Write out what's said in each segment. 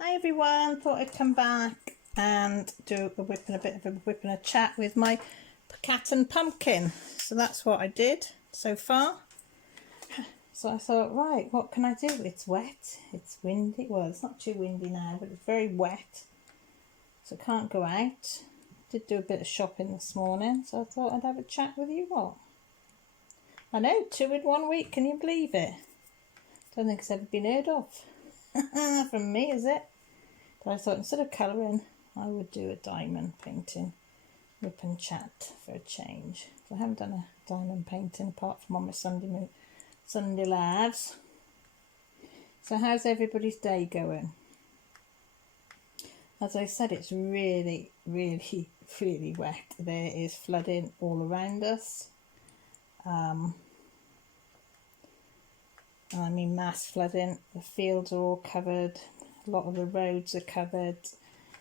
Hi everyone, thought I'd come back and do a bit of a whip and a chat with my cat and pumpkin. So that's what I did so far. So I thought, right, what can I do? It's wet, it's windy. Well, it's not too windy now, but it's very wet. So I can't go out. Did do a bit of shopping this morning, so I thought I'd have a chat with you all. I know, 2 in 1 week, can you believe it? Don't think it's ever been heard of. From me, is it? But I thought instead of colouring, I would do a diamond painting, whip and chat for a change. So I haven't done a diamond painting apart from on my Sunday lives. So how's everybody's day going? As I said, it's really, really, really wet. There is flooding all around us. I mean mass flooding. The fields are all covered. A lot of the roads are covered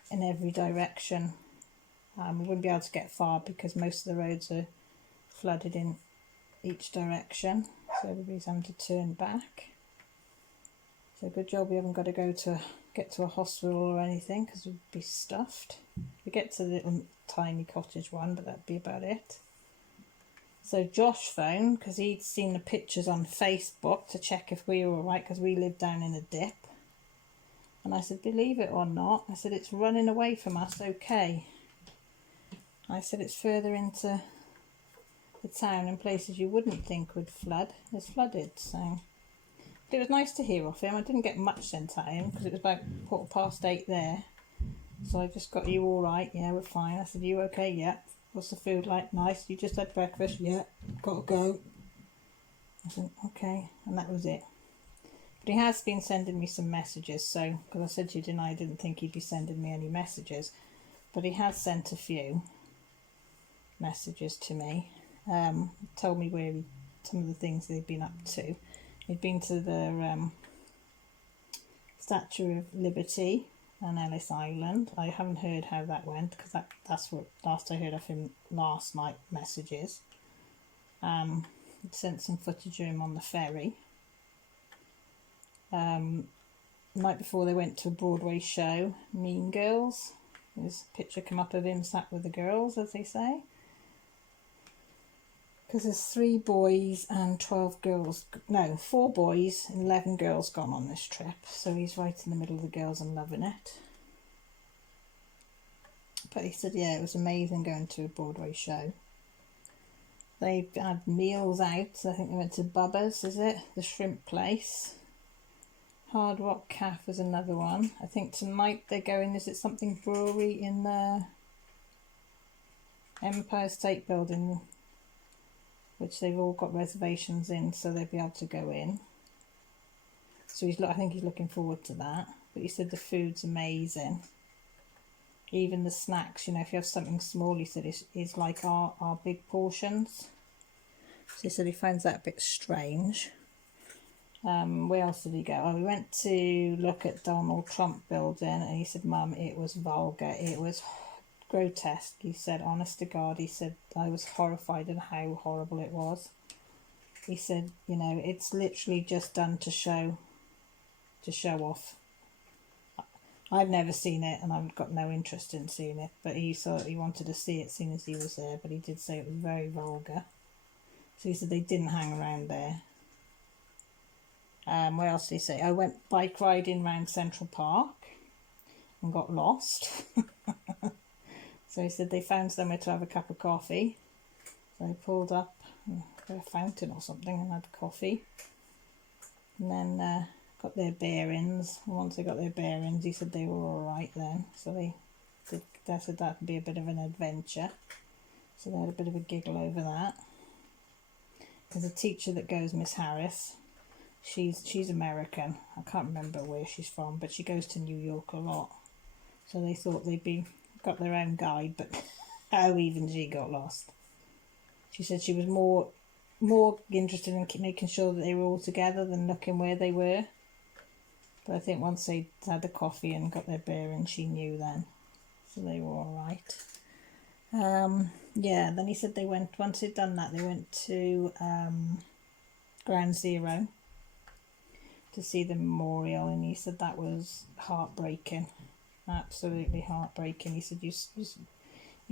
in every direction. We wouldn't be able to get far because most of the roads are flooded in each direction, so everybody's having to turn back. So good job we haven't got to get to a hospital or anything, because we'd be stuffed. We get to the little tiny cottage one, but that'd be about it. So Josh phoned because he'd seen the pictures on Facebook to check if we were all right, because we live down in a dip. And I said, believe it or not, I said, it's running away from us, okay. I said, it's further into the town in places you wouldn't think would flood. It's flooded, so. But it was nice to hear off him. I didn't get much sent at him because it was about 8:15 there. So I just got, you all right? Yeah, we're fine. I said, you okay? Yeah. What's the food like? Nice. You just had breakfast? Yeah. Gotta go. I said, okay. And that was it. But he has been sending me some messages, so, because I said to you, didn't I didn't think he'd be sending me any messages. But he has sent a few messages to me. Told me where some of the things they'd been up to. He'd been to the Statue of Liberty on Ellis Island. I haven't heard how that went, because that's what last I heard of him last night, messages. He'd sent some footage of him on the ferry. Night before they went to a Broadway show, Mean Girls. There's a picture come up of him sat with the girls, as they say. Because there's 3 boys and 12 girls, no, 4 boys and 11 girls gone on this trip. So he's right in the middle of the girls and loving it. But he said, yeah, it was amazing going to a Broadway show. They had meals out. I think they went to Bubba's, is it? The shrimp place. Hard Rock Cafe was another one. I think tonight they're going, is it something brewery in the Empire State Building, which they've all got reservations in, so they'll be able to go in. So I think he's looking forward to that. But he said the food's amazing. Even the snacks, you know, if you have something small, he said it's like our big portions. So he said he finds that a bit strange. Where else did he go? Oh, we went to look at Donald Trump building, and he said, Mum, it was vulgar. It was grotesque. He said, honest to God, he said, I was horrified at how horrible it was. He said, you know, it's literally just done to show off. I've never seen it, and I've got no interest in seeing it, but he wanted to see it as soon as he was there, but he did say it was very vulgar. So he said they didn't hang around there. What else did he say? I went bike riding around Central Park and got lost. So he said they found somewhere to have a cup of coffee. So they pulled up a fountain or something and had coffee. And then got their bearings. Once they got their bearings, he said they were all right then. So they said that would be a bit of an adventure. So they had a bit of a giggle over that. There's a teacher that goes, Miss Harris. She's American. I can't remember where she's from, but she goes to New York a lot. So they thought they'd got their own guide, but how even she got lost. She said she was more interested in making sure that they were all together than looking where they were. But I think once they had the coffee and got their bearings, she knew then. So they were all right. Yeah, then he said once they'd done that, they went to Ground Zero to see the memorial, and he said that was heartbreaking, absolutely heartbreaking. He said, he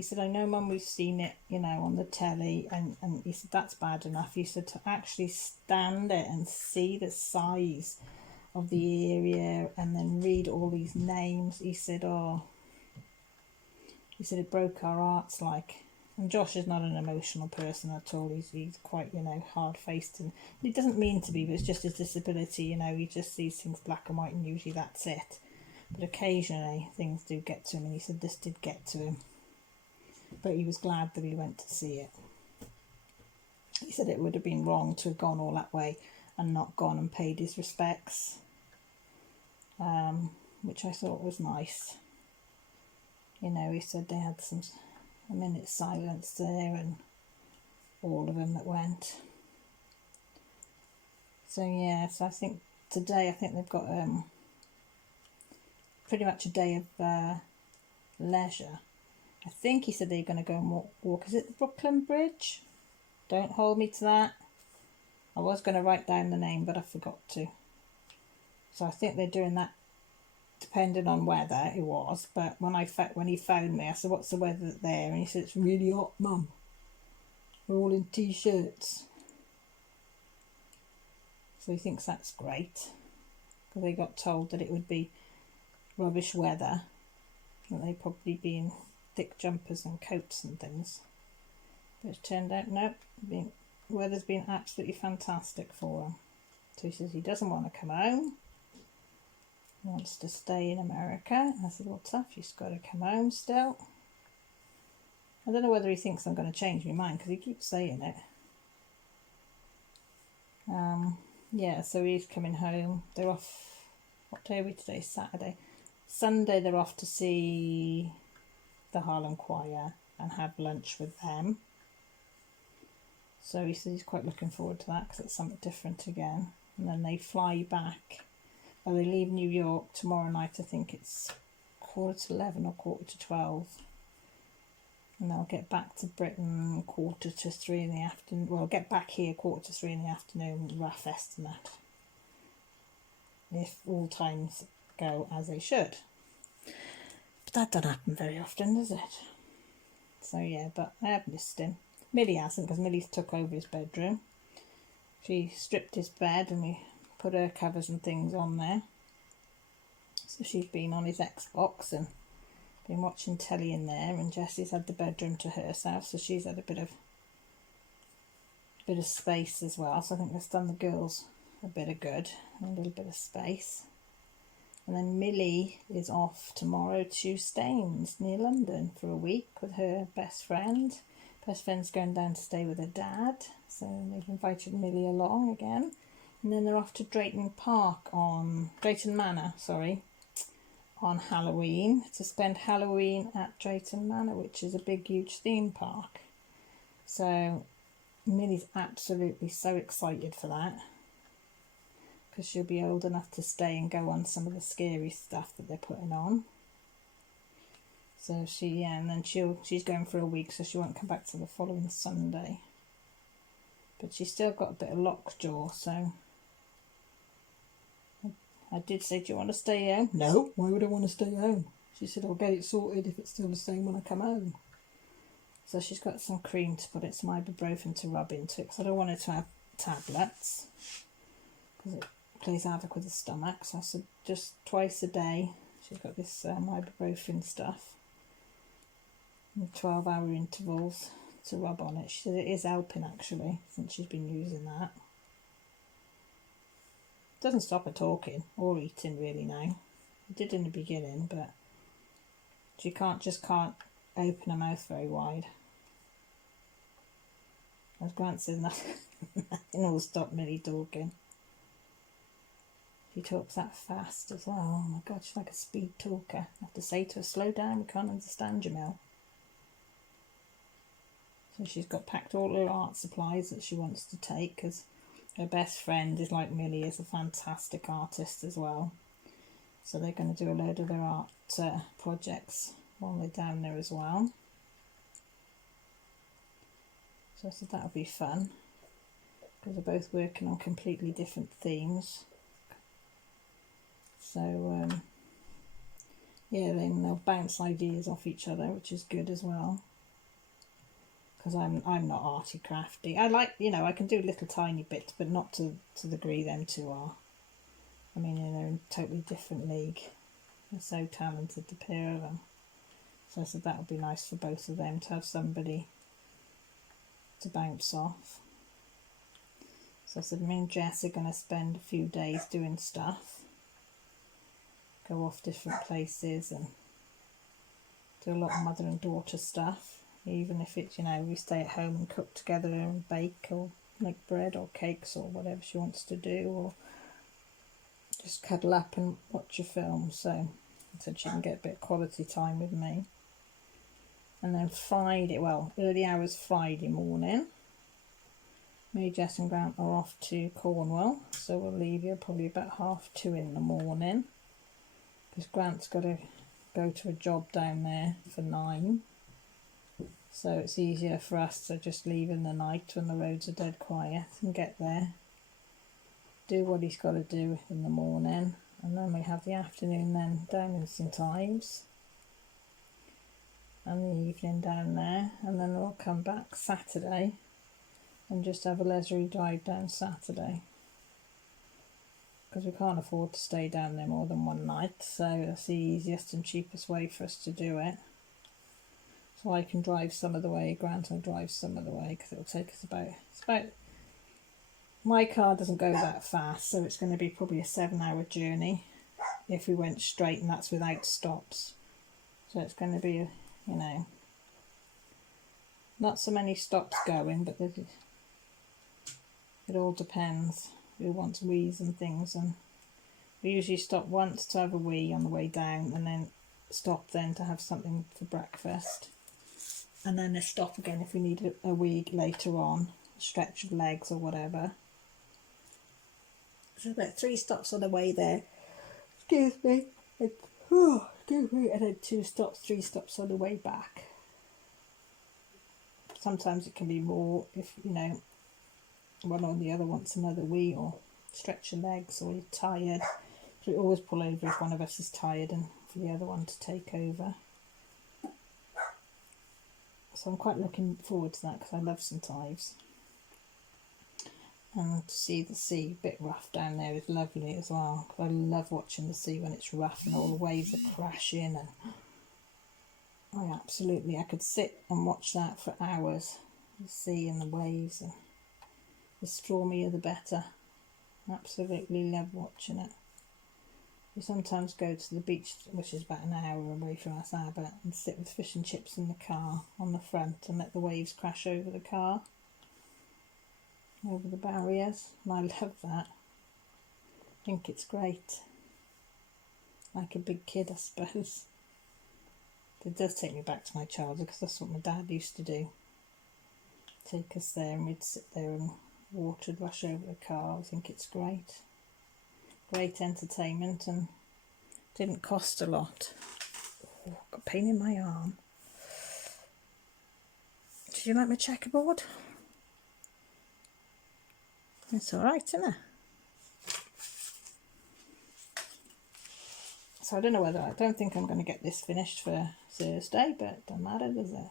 said, I know, Mum, we've seen it, you know, on the telly, and he said, that's bad enough. He said, to actually stand it and see the size of the area and then read all these names, he said, oh, he said, it broke our hearts, like. And Josh is not an emotional person at all. He's quite, you know, hard-faced, and he doesn't mean to be, but it's just his disability, you know. He just sees things black and white, and usually that's it. But occasionally things do get to him, and he said this did get to him. But he was glad that he went to see it. He said it would have been wrong to have gone all that way and not gone and paid his respects, which I thought was nice. You know, he said they had a minute's silence there, and all of them that went. So yeah, so I think today, I think they've got pretty much a day of leisure. I think he said they're going to go and walk. Is it the Brooklyn Bridge? Don't hold me to that. I was going to write down the name, but I forgot to. So I think they're doing that, depending on weather it was. But when he phoned me, I said, what's the weather there? And he said, it's really hot, Mum. We're all in t-shirts. So he thinks that's great, because they got told that it would be rubbish weather, that they'd probably be in thick jumpers and coats and things. But it turned out, no, weather's been absolutely fantastic for him. So he says he doesn't want to come home. He wants to stay in America. I said, well, tough, you've got to come home still. I don't know whether he thinks I'm going to change my mind, because he keeps saying it. Yeah, so he's coming home. They're off, what day are we today? Saturday. Sunday they're off to see the Harlem Choir and have lunch with them. So he says he's quite looking forward to that, because it's something different again. And then they fly back. Well, they leave New York tomorrow night. I think it's 11:15 or 12:15. And they'll get back to Britain 3:15 in the afternoon. Well, get back here 3:15 in the afternoon, rough estimate, if all times go as they should. But that doesn't happen very often, does it? So yeah, but I have missed him. Millie hasn't, because Millie took over his bedroom. She stripped his bed and we put her covers and things on there. So she's been on his Xbox and been watching telly in there, and Jessie's had the bedroom to herself, so she's had a bit of space as well. So I think that's done the girls a bit of good, a little bit of space. And then Millie is off tomorrow to Staines near London for a week with her best friend. Best friend's going down to stay with her dad, so they've invited Millie along again. And then they're off to Drayton Manor, on Halloween, to spend Halloween at Drayton Manor, which is a big, huge theme park. So Millie's absolutely so excited for that, because she'll be old enough to stay and go on some of the scary stuff that they're putting on. So and then she's going for a week, so she won't come back till the following Sunday. But she's still got a bit of lockjaw, so I did say, do you want to stay home? No, why would I want to stay home? She said, I'll get it sorted if it's still the same when I come home. So she's got some cream to put it, some ibuprofen to rub into it, because I don't want her to have tablets, because it plays havoc with the stomach. So I said just twice a day. She's got this ibuprofen stuff, 12-hour intervals to rub on it. She said it is helping, actually, since she's been using that. Doesn't stop her talking or eating really now. It did in the beginning, but she can't open her mouth very wide. As Grant says, nothing will stop Millie talking. She talks that fast as well. Oh my God, she's like a speed talker. I have to say to her, slow down, we can't understand you, Mel. So she's got packed all her art supplies that she wants to take, because her best friend is like Millie, is a fantastic artist as well. So they're going to do a load of their art projects while they're down there as well. So I said that'll be fun, because they're both working on completely different themes. So yeah, then they'll bounce ideas off each other, which is good as well. Because I'm not arty crafty. I like, you know, I can do little tiny bits, but not to the degree them two are. I mean, you know, in a totally different league. They're so talented, the pair of them. So I said that would be nice for both of them to have somebody to bounce off. So I said me and Jess are going to spend a few days doing stuff. Go off different places and do a lot of mother and daughter stuff. Even if it's, you know, we stay at home and cook together and bake or make bread or cakes or whatever she wants to do, or just cuddle up and watch a film. So I said she can get a bit of quality time with me. And then Friday, well, early hours Friday morning, me, Jess and Grant are off to Cornwall. So we'll leave here probably about 2:30 in the morning. Because Grant's got to go to a job down there for 9. So it's easier for us to just leave in the night when the roads are dead quiet and get there, do what he's got to do in the morning, and then we have the afternoon then down in St Ives and the evening down there, and then we'll come back Saturday and just have a leisurely drive down Saturday, because we can't afford to stay down there more than one night, so that's the easiest and cheapest way for us to do it. So I can drive some of the way, Grant will drive some of the way, because it'll take us about, my car doesn't go that fast, so it's going to be probably a 7-hour journey if we went straight, and that's without stops. So it's going to be, you know, not so many stops going, but it all depends who wants wees and things. And we usually stop once to have a wee on the way down, and then stop then to have something for breakfast, and then a stop again if we need a wee later on, a stretch of legs or whatever. So about 3 stops on the way there, excuse me, and, and then 2 stops, 3 stops on the way back. Sometimes it can be more if, you know, one or the other wants another wee or stretch your legs, or you're tired. So we always pull over if one of us is tired and for the other one to take over. So I'm quite looking forward to that, because I love St Ives. And to see the sea, a bit rough down there, is lovely as well. I love watching the sea when it's rough and all the waves are crashing. And I could sit and watch that for hours. The sea and the waves, and the stormier the better. Absolutely love watching it. We sometimes go to the beach, which is about an hour away from us, Abbott, and sit with fish and chips in the car on the front and let the waves crash over the car, over the barriers, and I love that. I think it's great. Like a big kid, I suppose. It does take me back to my childhood, because that's what my dad used to do. Take us there and we'd sit there and water would rush over the car. I think it's great. Great entertainment, and didn't cost a lot. Oh, got a pain in my arm. Did you like my checkerboard? It's alright, isn't it? So I don't think I'm going to get this finished for Thursday, but it doesn't matter, does it?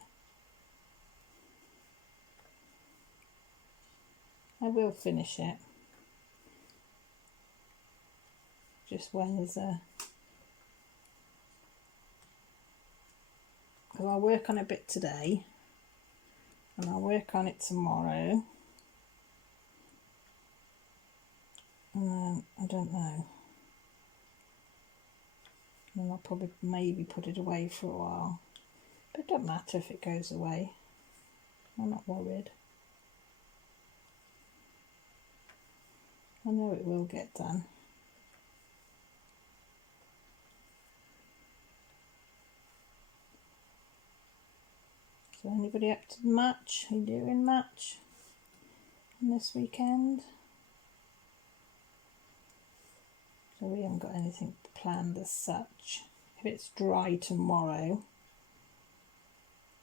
I will finish it. Just when is because I'll work on a bit today, and I'll work on it tomorrow, and then I don't know, and I'll probably maybe put it away for a while, but it doesn't matter if it goes away. I'm not worried. I know it will get done. So anybody up to much? Are you doing much this weekend? So we haven't got anything planned as such. If it's dry tomorrow,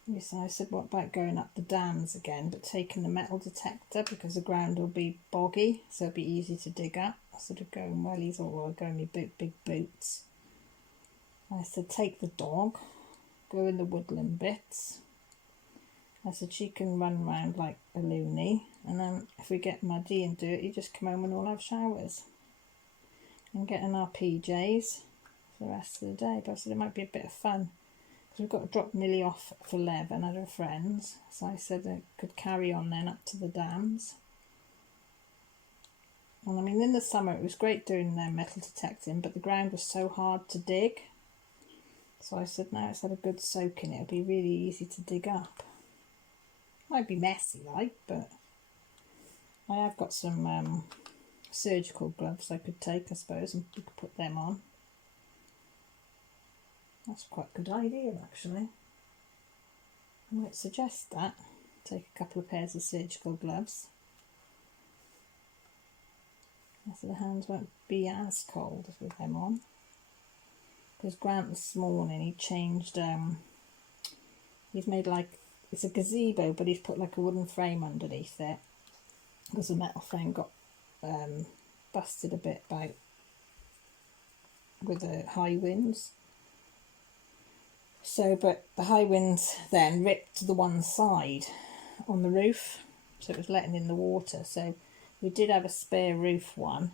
yes, I said what about going up the dams again, but taking the metal detector, because the ground will be boggy, so it'll be easy to dig up. sort of going, well, he's all going me big boots. I said, take the dog, go in the woodland bits. I said, she can run around like a loony, and then if we get muddy and dirty, just come home and all have showers. And get in our PJs for the rest of the day. But I said it might be a bit of fun, because we've got to drop Millie off for 11 at her friends. So I said I could carry on then up to the dams. And I mean, in the summer it was great doing metal detecting, but the ground was so hard to dig. So I said, now it's had a good soak in it, it'll be really easy to dig up. Might be messy like, but I have got some surgical gloves I could take, I suppose, and we could put them on. That's quite a good idea, actually. I might suggest that. Take a couple of pairs of surgical gloves, so the hands won't be as cold with them on. Because Grant this morning, he changed, he's made like, it's a gazebo, but he's put like a wooden frame underneath it, because the metal frame got busted a bit with the high winds. So, but the high winds then ripped the one side on the roof, so it was letting in the water. So we did have a spare roof one,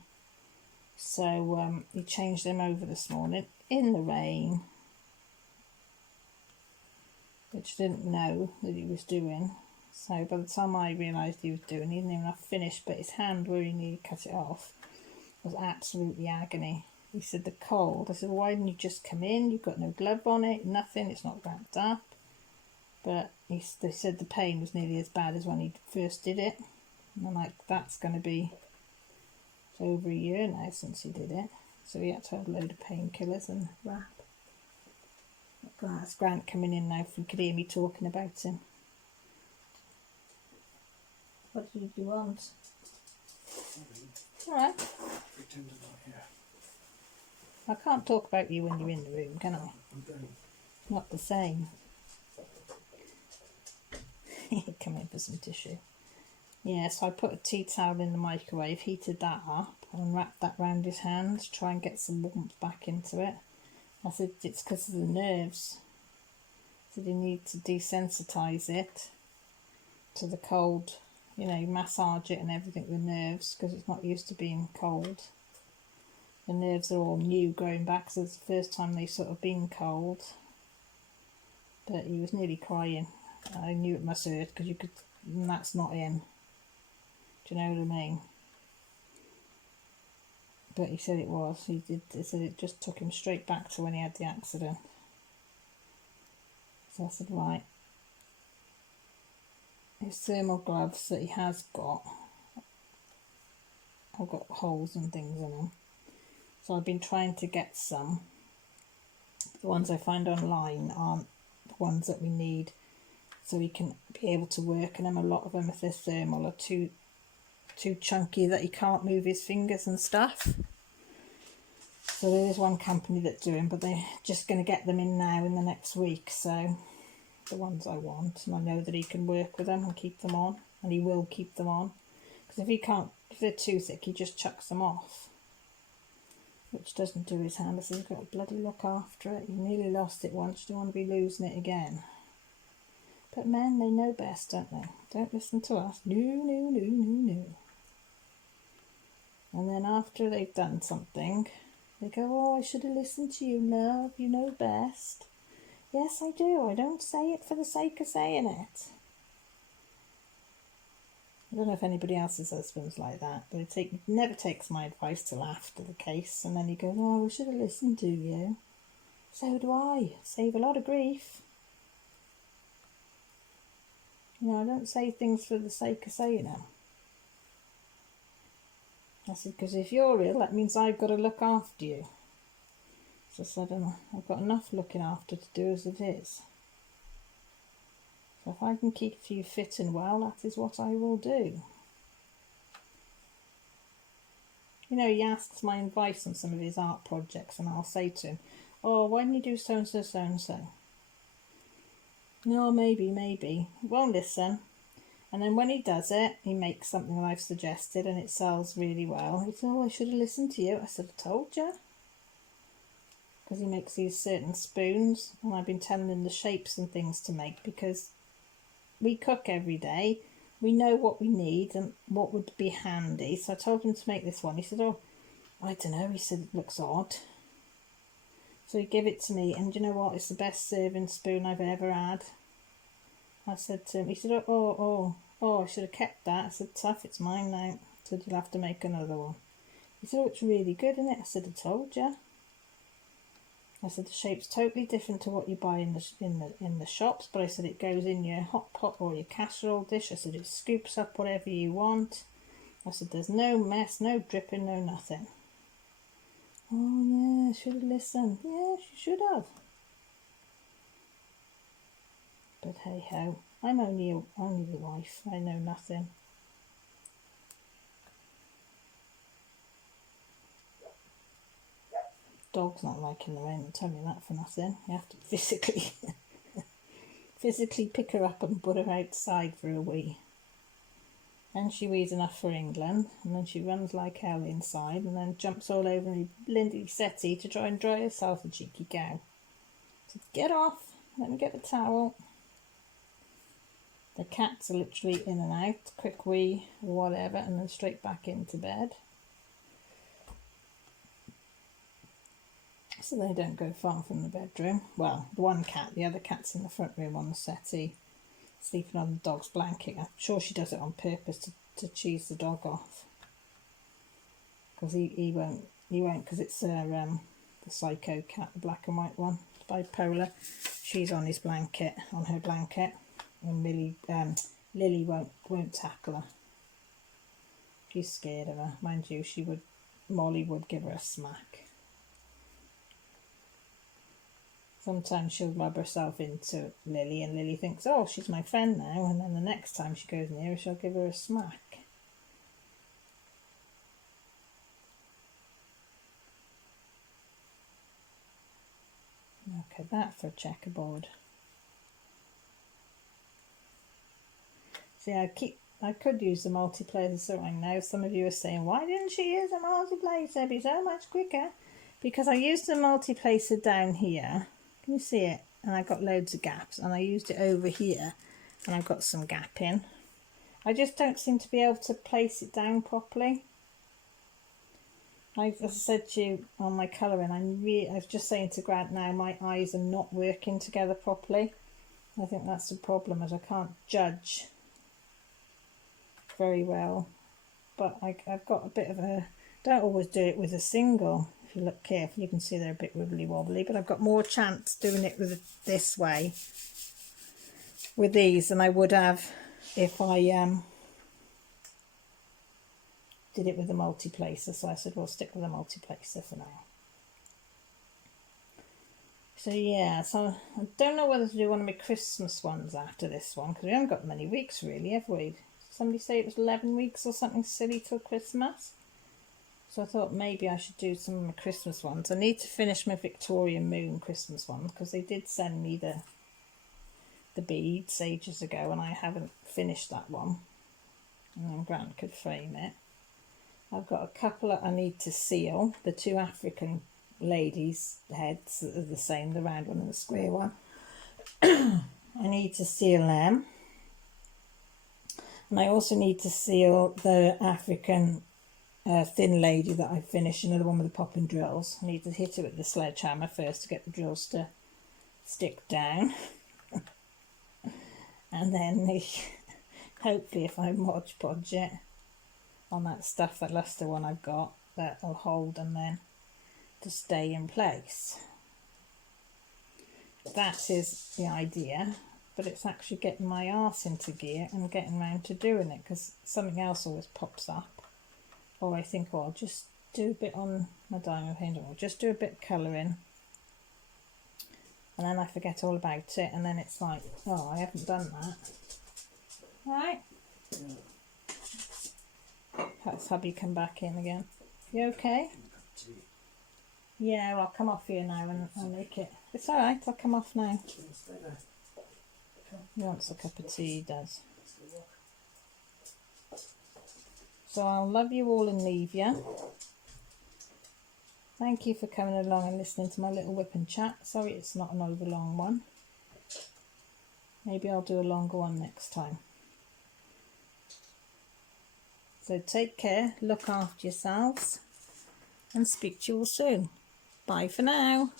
so he changed them over this morning in the rain, which I didn't know that he was doing. So by the time I realised he was doing, he didn't even have finished, but his hand where he needed to cut it off was absolutely agony. He said the cold. I said, why didn't you just come in? You've got no glove on it, nothing, it's not wrapped up. But they said the pain was nearly as bad as when he first did it. And I'm like, that's going to be over a year now since he did it. So he had to have a load of painkillers and wrap. That's Grant coming in now, if you could hear me talking about him. What did you want? Alright. Pretend I'm not here. I can't talk about you when you're in the room, can I? Not the same. Come in for some tissue. Yeah, so I put a tea towel in the microwave, heated that up, and wrapped that round his hand to try and get some warmth back into it. I said it's because of the nerves. So you need to desensitise it to the cold, you know, massage it and everything, the nerves, because it's not used to being cold. The nerves are all new growing back, so it's the first time they've sort of been cold. But he was nearly crying. I knew it must hurt, because you could, and that's not him. Do you know what I mean? But he said it was. He said it just took him straight back to when he had the accident. So I said, right. His thermal gloves that he has got, I've got holes and things in them. So I've been trying to get some. The ones I find online aren't the ones that we need, so we can be able to work in them. A lot of them, if they're thermal, are too chunky that he can't move his fingers and stuff. So there is one company that's doing, but they're just going to get them in now in the next week. So the ones I want, and I know that he can work with them and keep them on, and he will keep them on. Because if they're too thick, he just chucks them off, which doesn't do his hand. So he's got to bloody look after it. He nearly lost it once. You don't want to be losing it again. But men, they know best, don't they? Don't listen to us. No. And then after they've done something, they go, oh, I should have listened to you, love. You know best. Yes, I do. I don't say it for the sake of saying it. I don't know if anybody else's husband's like that, but it never takes my advice till after the case, and then he goes, oh, I should have listened to you. So do I. Save a lot of grief. You know, I don't say things for the sake of saying them. I said, because if you're ill, that means I've got to look after you. So I said, I've got enough looking after to do as it is. So if I can keep you fit and well, that is what I will do. You know, he asks my advice on some of his art projects, and I'll say to him, oh, why didn't you do so-and-so, so-and-so? No, maybe. Won't listen. And then when he does it, he makes something that I've suggested and it sells really well. He said, oh, I should have listened to you. I said, I told you. Because he makes these certain spoons, and I've been telling him the shapes and things to make, because we cook every day. We know what we need and what would be handy. So I told him to make this one. He said, oh, I don't know. He said, it looks odd. So he gave it to me, and you know what? It's the best serving spoon I've ever had. I said to him, he said, oh, I should have kept that. I said, tough, it's mine now. I said, you'll have to make another one. He said, oh, it's really good, isn't it? I said, I told you. I said, the shape's totally different to what you buy in the shops, but I said, it goes in your hot pot or your casserole dish. I said, it scoops up whatever you want. I said, there's no mess, no dripping, no nothing. Oh yeah, I should have listened. Yes, you should have. But hey ho, I'm only the wife. I know nothing. Dog's not liking the rain, I'll tell you that for nothing. You have to physically pick her up and put her outside for a wee. And she weighs enough for England, and then she runs like hell inside, and then jumps all over the Lindy settee to try and dry herself, a cheeky cow. So get off, let me get the towel. The cats are literally in and out, quick wee or whatever, and then straight back into bed. So they don't go far from the bedroom. Well, the one cat, the other cat's in the front room on the settee, sleeping on the dog's blanket. I'm sure she does it on purpose to cheese the dog off. Because he won't, because it's the psycho cat, the black and white one, bipolar. She's on his blanket, on her blanket, and Lily won't tackle her. She's scared of her. Mind you, Molly would give her a smack. Sometimes she'll rub herself into Lily, and Lily thinks, oh, she's my friend now, and then the next time she goes near her, she'll give her a smack. Look at that for a checkerboard. See, I could use the multiplacer sorting now. Some of you are saying, why didn't she use a multiplacer? It'd be so much quicker. Because I used the multiplacer down here. Can you see it? And I got loads of gaps, and I used it over here, and I've got some gapping. I just don't seem to be able to place it down properly. As I said to you on my colouring, I was just saying to Grant now, my eyes are not working together properly. I think that's the problem, as I can't judge very well. But I've got a bit of a, don't always do it with a single. If you look carefully, you can see they're a bit wibbly wobbly, but I've got more chance doing it with this way with these than I would have if I did it with a multiplacer. So I said, well, stick with a multiplacer for now. So yeah, so I don't know whether to do one of my Christmas ones after this one, because we haven't got many weeks really, have we? Somebody say it was 11 weeks or something silly till Christmas. So I thought maybe I should do some of my Christmas ones. I need to finish my Victoria Moon Christmas one, because they did send me the beads ages ago, and I haven't finished that one. And then Grant could frame it. I've got a couple that I need to seal. The two African ladies' heads that are the same, the round one and the square one. I need to seal them. And I also need to seal the African thin lady that I finished, another one with the popping drills. I need to hit it with the sledgehammer first to get the drills to stick down. And then hopefully if I Mod Podge it on that stuff, that luster one I've got, that'll hold and then to stay in place. That is the idea, but it's actually getting my arse into gear and getting round to doing it, because something else always pops up. Or I think, oh, I'll just do a bit on my diamond paint, or just do a bit of colouring, and then I forget all about it, and then it's like, oh, I haven't done that. Right? That's hubby come back in again. You okay? Yeah, well, I'll come off here now and I'll make it. It's alright, I'll come off now. He wants a cup of tea, he does. So I'll love you all and leave you. Thank you for coming along and listening to my little whip and chat. Sorry it's not an over long one. Maybe I'll do a longer one next time. So take care, look after yourselves, and speak to you all soon. Bye for now.